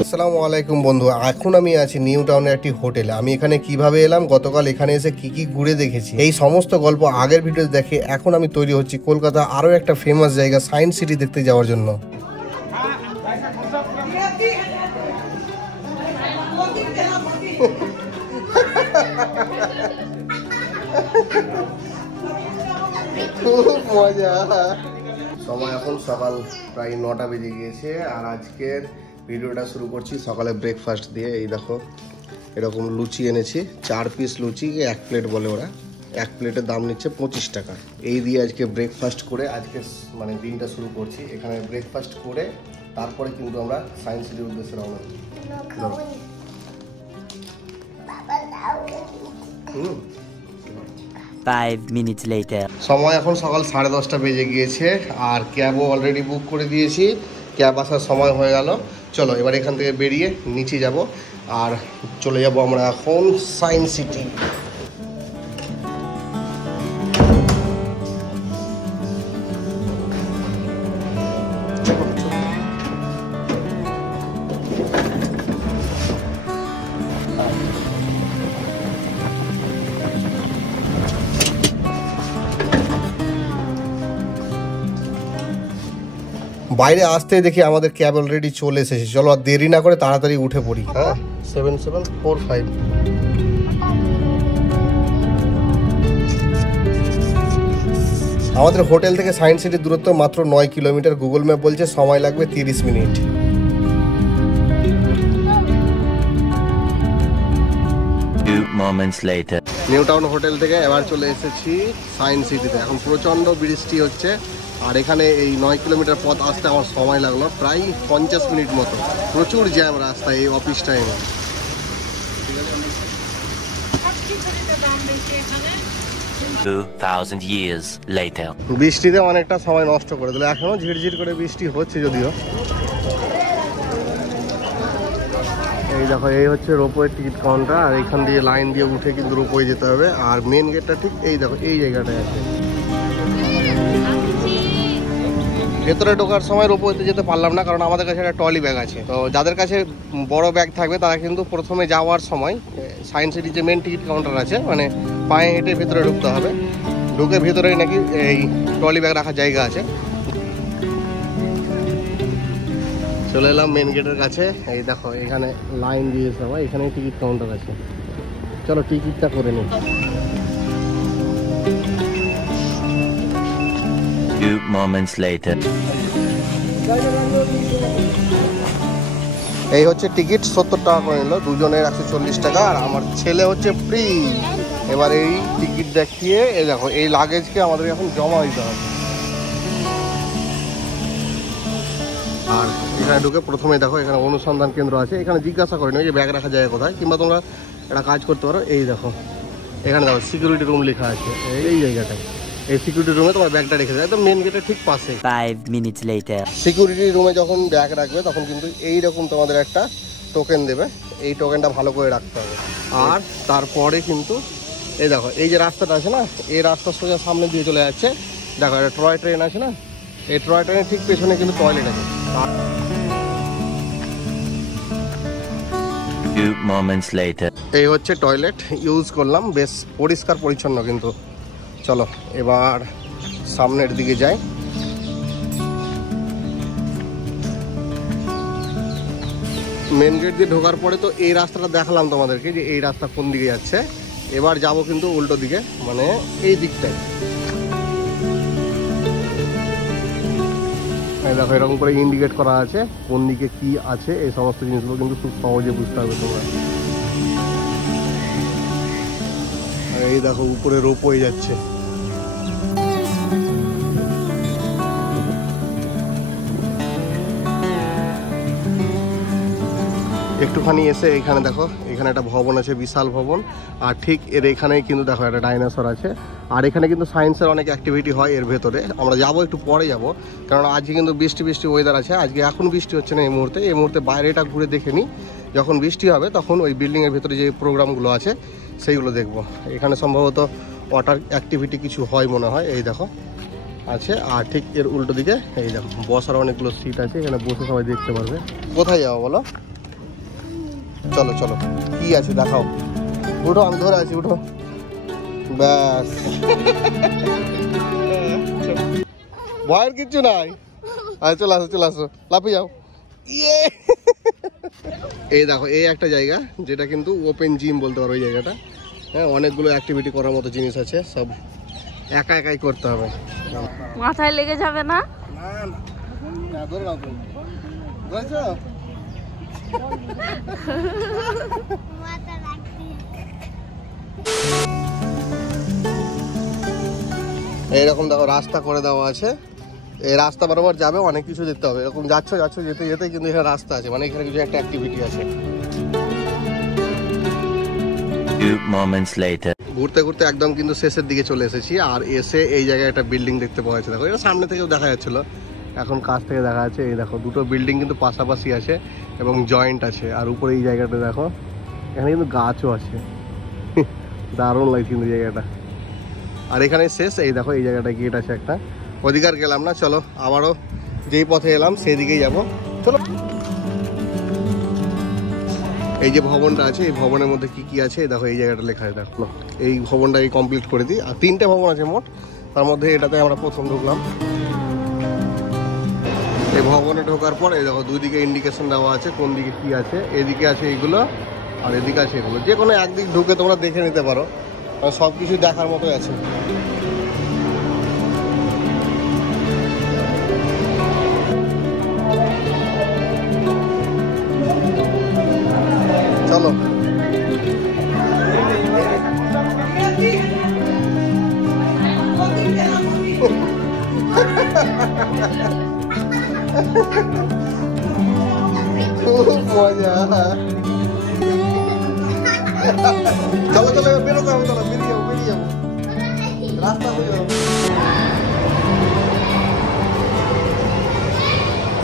আসসালামু আলাইকুম বন্ধু, এখন আমি আছি নিউ টাউনের একটি হোটেলে। আমি এখানে কিভাবে এলাম, গতকাল এখানে এসে কি কি ঘুরে দেখেছি, এই সমস্ত গল্প আগের ভিডিওতে দেখে এখন আমি তৈরি হচ্ছি কলকাতা আরো একটা ফেমাস জায়গা সায়েন্স সিটি দেখতে যাওয়ার জন্য। খুব মজা। সময় এখন সকাল প্রায় 9টা বেজে গিয়েছে আর আজকের ভিডিওটা শুরু করছি সকালে ব্রেকফাস্ট দিয়ে। এই দেখো এরকম লুচি এনেছি, 4 পিস লুচি, 1 প্লেট বলে ওরা। 1 প্লেটের দাম নিচ্ছে 25 টাকা। এই দিয়ে আজকে ব্রেকফাস্ট করে আজকে মানে দিনটা শুরু করছি। এখানে ব্রেকফাস্ট করে তারপরে কিন্তু আমরা সায়েন্স সিটির উদ্দেশ্যে রওনা দিই। 5 minutes later. সময় এখন সকাল 10:30 বেজে গিয়েছে আর ক্যাবও অলরেডি বুক করে দিয়েছি। ক্যাব আসার সময় হয়ে গেল। চলো এবার এখান থেকে বেরিয়ে নিচে যাব আর চলে যাব আমরা এখন সায়েন্স সিটি। বাইরে আসতে দেখি আমাদের ক্যাব অলরেডি চলে এসেছে। চলো আর দেরি না করে তাড়াতাড়ি উঠে পড়ি। হ্যাঁ, 7745। আমাদের হোটেল থেকে সায়েন্স সিটির দূরত্ব মাত্র 9 কিলোমিটার। গুগল ম্যাপ বলছে সময় লাগবে 30 মিনিট। নিউ টাউন হোটেল থেকে এবার চলে এসেছি সায়েন্স সিটিতে। এখন প্রচণ্ড বৃষ্টি হচ্ছে আর এখানে এই 9 কিলোমিটার পথ আসতে আমার সময় লাগলো প্রায় 50 মিনিট মতো। প্রচুর জ্যাম রাস্তায় এই অফিস টাইমে। বৃষ্টিতে অনেকটা সময় নষ্ট করে দিল। এখনো ঝিরঝির করে বৃষ্টি হচ্ছে যদিও। এই দেখো এই হচ্ছে রোপওয়ে টিকিট কাউন্টার আর এখান দিয়ে লাইন দিয়ে উঠে কিন্তু রোপওয়ে যেতে হবে। আর মেন গেটটা ঠিক এই দেখো এই জায়গাটায় আছে। ভেতরে ঢোকার সময় রোপওয়েতে যেতে পারলাম না কারণ আমাদের কাছে একটা ট্রলি ব্যাগ আছে। তো যাদের কাছে বড় ব্যাগ থাকবে তারা কিন্তু প্রথমে যাওয়ার সময় সায়েন্স সিটির যে মেন টিকিট কাউন্টার আছে মানে পায়ে হেঁটে ভেতরে ঢুকতে হবে। ঢুকে ভেতরেই নাকি এই ট্রলি ব্যাগ রাখার জায়গা আছে। চলে এলাম মেন গেটের কাছে। এই দেখো এখানে লাইন দিয়েছে সবাই, এখানে টিকিট কাউন্টার আছে। চলো টিকিটটা করে নিই। এই হচ্ছে টিকিট, 70 টাকা করে নিল। দুজনের 140 টাকা আর আমার ছেলে হচ্ছে ফ্রি। এবার এই টিকিট দেখিয়ে এই দেখো এই লাগেজকে আমাদের এখন জমা দিতে হবে। আর এখানে ঢুকে প্রথমে দেখো এখানে অনুসন্ধান কেন্দ্র আছে। এখানে জিজ্ঞাসা করে নিও যে ব্যাগ রাখা যায় কোথায়, কিংবা তোমরা একটা কাজ করতে পারো। এই দেখো এখানে দেখো সিকিউরিটি রুম লেখা আছে এই জায়গাটায়। এই সিকিউরিটি রুমে তোমার ব্যাগটা রেখে দেয় একদম মেন গেটের ঠিক পাশে। 5 minutes later. সিকিউরিটি রুমে যখন ব্যাগ রাখবে তখন কিন্তু এইরকম তোমাদের একটা টোকেন দেবে। এই টোকেনটা ভালো করে রাখতে হবে। আর তারপরে কিন্তু এই দেখো এই যে রাস্তাটা আছে না, এই রাস্তা সোজা সামনে দিয়ে চলে যাচ্ছে। দেখো একটা টয় ট্রেন আছে না, এই টয় ট্রেনের ঠিক পেছনে কিন্তু টয়লেট আছে। এই হচ্ছে টয়লেট, ইউজ করলাম, বেশ পরিষ্কার পরিচ্ছন্ন কিন্তু। চলো এবার সামনের দিকে যাই। মেন গেট দিয়ে ঢোকার পরে তো এই রাস্তাটা দেখালাম তোমাদেরকে যে এই রাস্তা কোন দিকে যাচ্ছে। এবার যাব কিন্তু উল্টো দিকে, মানে এই দিকটায়। দেখো এরকম করে ইন্ডিকেট করা আছে কোন দিকে কি আছে। এই সমস্ত জিনিসগুলো কিন্তু খুব সহজে বুঝতে হবে তোমরা। এই দেখো উপরে রোপওয়ে যাচ্ছে। একটুখানি এসে এখানে দেখো এখানে একটা ভবন আছে, বিশাল ভবন। আর ঠিক এর এখানেই কিন্তু দেখো একটা ডাইনোসর আছে। আর এখানে কিন্তু সায়েন্সের অনেক অ্যাক্টিভিটি হয় এর ভেতরে। আমরা যাব একটু পরে যাব, কারণ আজকে কিন্তু বৃষ্টি বৃষ্টি ওয়েদার আছে। আজকে এখন বৃষ্টি হচ্ছে না এই মুহূর্তে বাইরেটা ঘুরে দেখে নিই। যখন বৃষ্টি হবে তখন ওই বিল্ডিংয়ের ভেতরে যে প্রোগ্রামগুলো আছে সেইগুলো দেখব। এখানে সম্ভবত ওয়াটার অ্যাক্টিভিটি কিছু হয় মনে হয়। এই দেখো আছে, আর ঠিক এর উল্টো দিকে এই দেখো বসার অনেকগুলো সিট আছে, এখানে বসে সবাই দেখতে পারবে। কোথায় যাবো বলো? চলো চলো, কি আছে দেখাও। উঠো, আমি ধরে আছি, উঠো। ব্যাস, ভয়ের কিচ্ছু নাই। আচ্ছা চলে আসো, চলে আসো, লাফিয়ে যাও। ইয়ে, এই দেখো এই একটা জায়গা যেটা কিন্তু ওপেন জিম বলতে পারো ওই জায়গাটা। হ্যাঁ, অনেকগুলো অ্যাক্টিভিটি করার মতো জিনিস আছে, সব একা একাই করতে হবে। মাথায় লেগে যাবে না? না ধরে নাও তুমি, ধরেছো? এইরকম দেখো রাস্তা করে দেওয়া আছে, এই রাস্তা বরাবর যাবে, অনেক কিছু দেখতে হবে। এরকম যাচ্ছ যাচ্ছ যেতে যেতে কিন্তু এখানে রাস্তা আছে, মানে এখানে কিছু একটা অ্যাক্টিভিটি আছে। 2 moments later. ঘুরতে ঘুরতে একদম কিন্তু শেষের দিকে চলে এসেছি, আর এসে এই জায়গায় একটা বিল্ডিং দেখতে পাওয়া যাচ্ছে। দেখো এটা সামনে থেকেও দেখা যাচ্ছিল, এখন কাছ থেকে দেখা যাচ্ছে। এই দেখো দুটো বিল্ডিং কিন্তু পাশাপাশি আছে এবং জয়েন্ট আছে, আর উপরে এই জায়গাটা দেখো, এখানে কিন্তু গাছও আছে। দারুণ লাগছে কিন্তু জায়গাটা। আর এখানে শেষ, এই দেখো এই জায়গাটা গেট আছে একটা, অধিকার গেলাম না। চলো আবারও যেই পথে এলাম সেই দিকেই যাবো, চলো। এই যে ভবনটা আছে, এই ভবনের মধ্যে কি কি আছে দেখো, এই জায়গাটা লেখা আছে দেখো। এই ভবনটাকে কমপ্লিট করে দিই, আর 3টে ভবন আছে মোট, তার মধ্যে এটাতে আমরা প্রথম ঢুকলাম। এই ভবনে ঢোকার পর এই দেখো দুই দিকে ইন্ডিকেশন দেওয়া আছে কোন দিকে কি আছে। এদিকে আছে এইগুলো আর এদিকে আছে এগুলো, যে কোনো একদিক ঢুকে তোমরা দেখে নিতে পারো, সব কিছু দেখার মতোই আছে। চলো খুব মজা। চলো চলো বেরো যাবো, চলো বেরিয়ে যাবো, বেরিয়ে যাবো, রাস্তা হয়ে যাবো।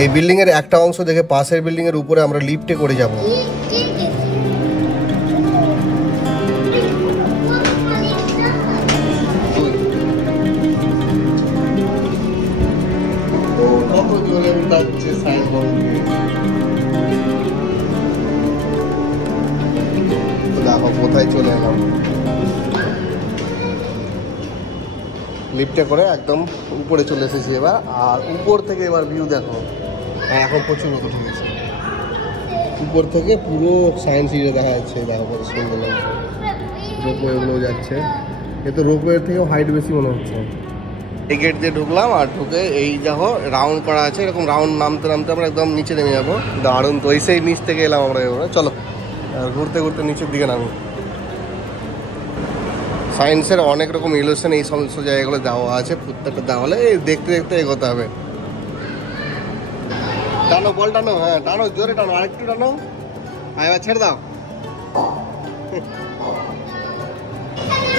এই বিল্ডিং এর একটা অংশ দেখে পাশের বিল্ডিং এর উপরে আমরা লিফটে করে যাব। কত জোরে উঠাচ্ছে সাইনবোর্ড দিয়ে, দেখো কোথায় চলে এলাম। লিফটে করে একদম উপরে চলে এসেছি এবার, আর উপর থেকে এবার ভিউ দেখো। এখন প্রচুর রোদ উঠে গেছে, উপর থেকে পুরো সায়েন্স সিটি দেখা যাচ্ছে। দেখো কত সুন্দর লাগছে, রোপওয়েগুলো যাচ্ছে, এ তো রোপওয়ের থেকেও হাইট বেশি মনে হচ্ছে। এই গেট দিয়ে ঢুকলাম, আর ঢুকে এই দেখো রাউন্ড করা আছে, এরকম রাউন্ড নামতে নামতে আমরা একদম নিচে নেমে যাবো। দারুণ তো, সেই নিচ থেকে এলাম আমরা এবার। চলো ঘুরতে ঘুরতে নিচের দিকে নামি। সায়েন্সের অনেক রকম ইলুশন এই সমস্ত জায়গাগুলো দেওয়া আছে, প্রত্যেকটা দেওয়ালে দেখতে দেখতে এগোতে হবে। টানো বল, টানো, হ্যাঁ টানো, জোরে টানো, আরেকটু টানো, এবার ছেড়ে দাও।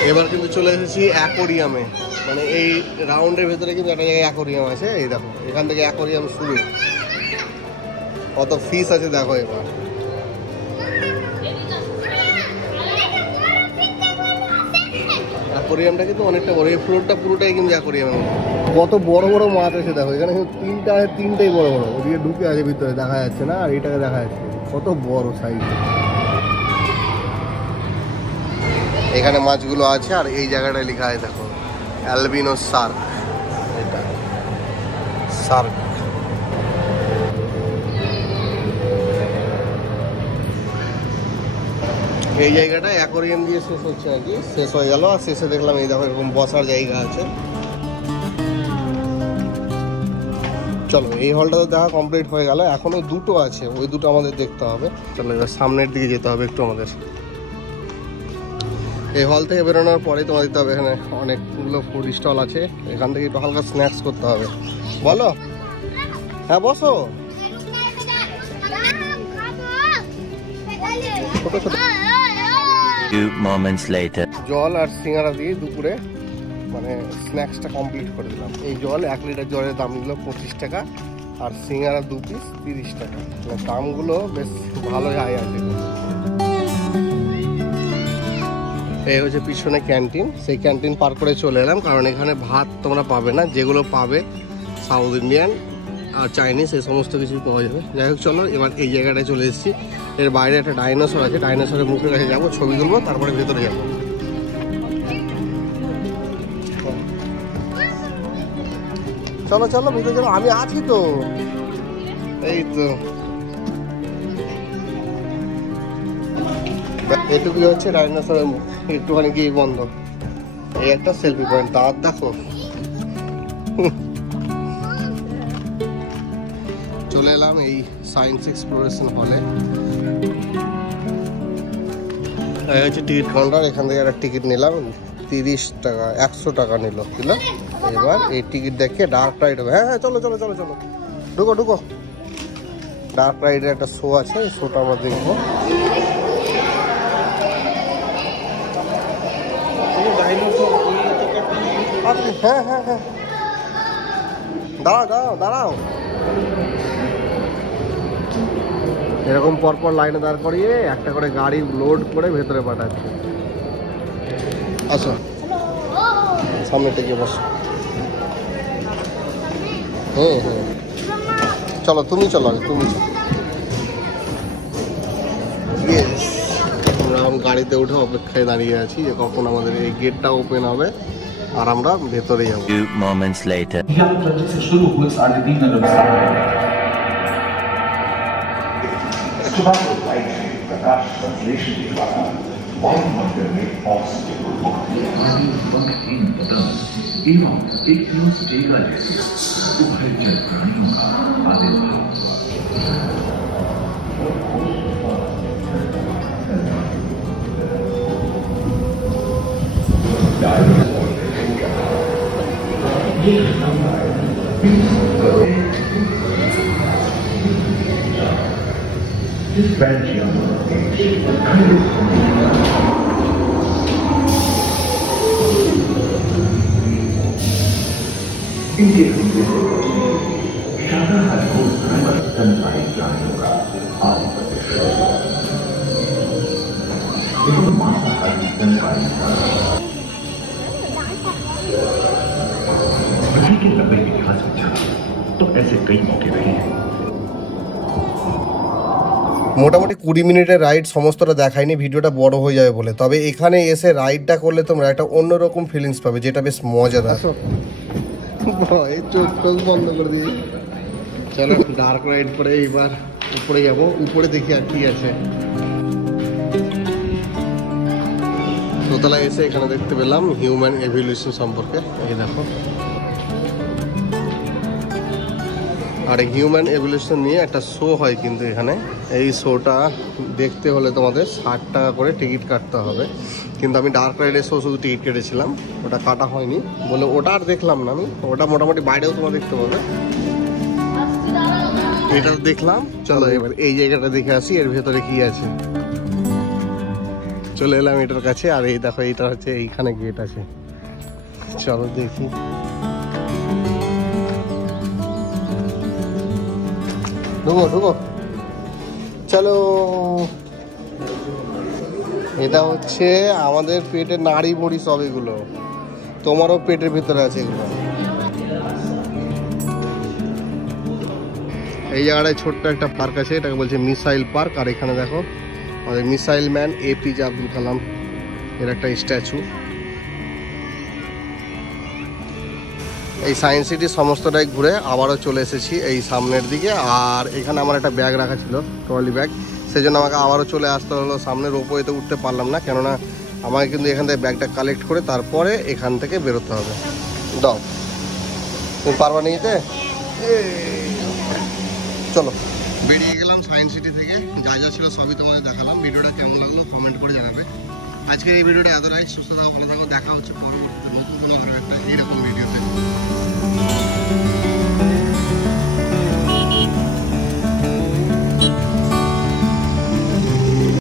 এবার কিন্তু চলে এসেছি অ্যাকোরিয়ামে, মানে এই রাউন্ডের ভেতরে কিন্তু একটা জায়গায় অ্যাকোরিয়াম আছে। এই দেখো এখান থেকে অ্যাকোরিয়াম শুরু, কত ফিস আছে দেখো। এবার অ্যাকোরিয়ামটা কিন্তু অনেকটা বড়, এই ফ্লোরটা পুরোটাই কিন্তু অ্যাকোরিয়ামের মতো। কত বড় বড় মাছ আছে দেখো, এখানে তিনটাই বড় বড়, ওদিকে ঢুকে আছে ভিতরে দেখা যাচ্ছে না, আর এটাকে দেখা যাচ্ছে কত বড় সাইজ। এখানে মাছগুলো আছে, আর এই জায়গাটায় লেখা আছে দেখো অ্যালবিনো শার্ক, এটা শার্ক। এই জায়গাটা অ্যাকোরিয়াম দিয়ে শেষ হচ্ছে আর কি, শেষ হয়ে গেল। আর শেষে দেখলাম এই দেখো এরকম বসার জায়গা আছে। চলো এই হলটা তো দেখা কমপ্লিট হয়ে গেল, এখনো দুটো আছে, ওই দুটো আমাদের দেখতে হবে। চলো এবার সামনের দিকে যেতে হবে একটু আমাদের। এই হল থেকে বেরোনোর পরে তোমার দেখতে হবে এখানে অনেকগুলো ফুড স্টল আছে, এখান থেকে একটু হালকা স্ন্যাক্স করতে হবে। বলো, হ্যাঁ বসো। ছোট ছোট 2 moments later. জল আর সিঙ্গারা দিয়ে দুপুরে মানে স্ন্যাক্সটা কমপ্লিট করে দিলাম। এই জল 1 লিটার জলের দাম নিল 25 টাকা, আর সিঙ্গারা 2 পিস 30 টাকা। দামগুলো বেশ ভালোই হাই আছে। এই হচ্ছে পিছনে ক্যান্টিন, সেই ক্যান্টিন পার করে চলে এলাম, কারণ এখানে ভাত তোমরা পাবে না, যেগুলো পাবে সাউথ ইন্ডিয়ান আর চাইনিজ এই সমস্ত কিছু পাওয়া যাবে। যাই হোক চলো এবার এই জায়গাটায় চলে এসেছি। এর বাইরে একটা ডাইনোসর আছে, ডাইনোসরের মুখের কাছে যাবো, ছবি তুলবো, তারপরে ভেতরে যাবো। চলো চলো ভিতরে চলো, আমি আছি তো, এই তো এটুকুই হচ্ছে ডাইনোসরের মুখ, একটুখানি গিয়ে বন্ধ। এই একটা সেলফি পয়েন্ট, দাঁত দেখো। চলে এলাম এই সায়েন্স এক্সপ্লোরেশন হলে। এই হচ্ছে টিকিট কাউন্টার, এখান থেকে একটা টিকিট নিলাম 30 টাকা, 100 টাকা নিল বুঝলো। এবার এই টিকিট দেখে ডার্ক রাইড হবে। হ্যাঁ হ্যাঁ চলো চলো চলো চলো, ঢুকো ঢুকো। ডার্ক রাইডের একটা শো আছে, এই শোটা আমরা দেখবো। হ্যাঁ হ্যাঁ হ্যাঁ, দাঁড়াও দাঁড়াও দাঁড়াও। এরকম পরপর লাইনে দাঁড় করিয়ে একটা করে গাড়ি লোড করে ভেতরে পাঠাচ্ছে। আসো সামনে থেকে বসো। হুম হুম চলো, তুমি চলো আগে, তুমি চলো। আমরা এখন গাড়িতে উঠে অপেক্ষায় দাঁড়িয়ে আছি যে কখন আমাদের এই গেটটা ওপেন হবে আর আমরা ভেতরে যাবো। 2 moments later. মোটামুটি 20 মিনিটের রাইড, সমস্তটা দেখায়নি, ভিডিওটা বড় হয়ে যাবে বলে। তবে এখানে এসে রাইডটা করলে তোমরা একটা অন্যরকম ফিলিংস পাবে, যেটা বেশ মজাদার। চোখ টোক বন্ধ করে দিয়ে চলো ডার্ক রাইড করে এবার উপরে যাব, উপরে দেখি আর কি আছে। দোতলায় এসে এখানে দেখতে পেলাম হিউম্যান এভলিউশন সম্পর্কে, এই দেখো। আর হিউম্যান এভলিউশন নিয়ে একটা শো হয় কিন্তু এখানে। এই শোটা দেখতে হলে তোমাদের 60 টাকা করে টিকিট কাটতে হবে, কিন্তু আমি ডার্ক রাইডের শো শুধু টিকিট কেটেছিলাম, ওটা কাটা হয়নি বলে ওটা আর দেখলাম না আমি। ওটা মোটামুটি বাইরেও তোমরা দেখতে পাবে, এটা দেখলাম। চলো এবার এই জায়গাটা দেখে আসি, এর ভেতরে কি আছে। চলে এলাম এটার কাছে, আর এই দেখো এইটা হচ্ছে এইখানে গেট আছে, চলো দেখি। ঢুকো ঢুকো চলো। এটা হচ্ছে আমাদের পেটের নাড়ি মুড়ি সব, এগুলো তোমারও পেটের ভিতরে আছে এগুলো। এই জায়গাটায় ছোট্ট একটা পার্ক আছে, এটাকে বলছে মিসাইল পার্ক। আর এখানে দেখো আমাদের missile man APJ Abdul Kalam এর একটা স্ট্যাচু। এই সায়েন্স সিটি সমস্তটাই ঘুরে আবারও চলে এসেছি এই সামনের দিকে। আর এখানে আমার একটা ব্যাগ রাখা ছিল, ট্রলি ব্যাগ, সেই জন্য আমাকে আবারও চলে আসতে হলো। সামনের রোপওয়েতে উঠতে পারলাম না, কেননা আমাকে কিন্তু এখান থেকে ব্যাগটা কালেক্ট করে তারপরে এখান থেকে বেরোতে হবে। দাও, তুমি পারবা নিতে। চলো বেরিয়ে গেলাম সায়েন্স সিটি থেকে, যা যা ছিল সবই তোমাদের দেখালাম। ভিডিওটা কেমন লাগলো কমেন্ট করে জানাবে। আজকের এই ভিডিওটা এতটাই। সুস্থ থাকো, ভালো থাকো, দেখা হচ্ছে পরবর্তী নতুন কোনো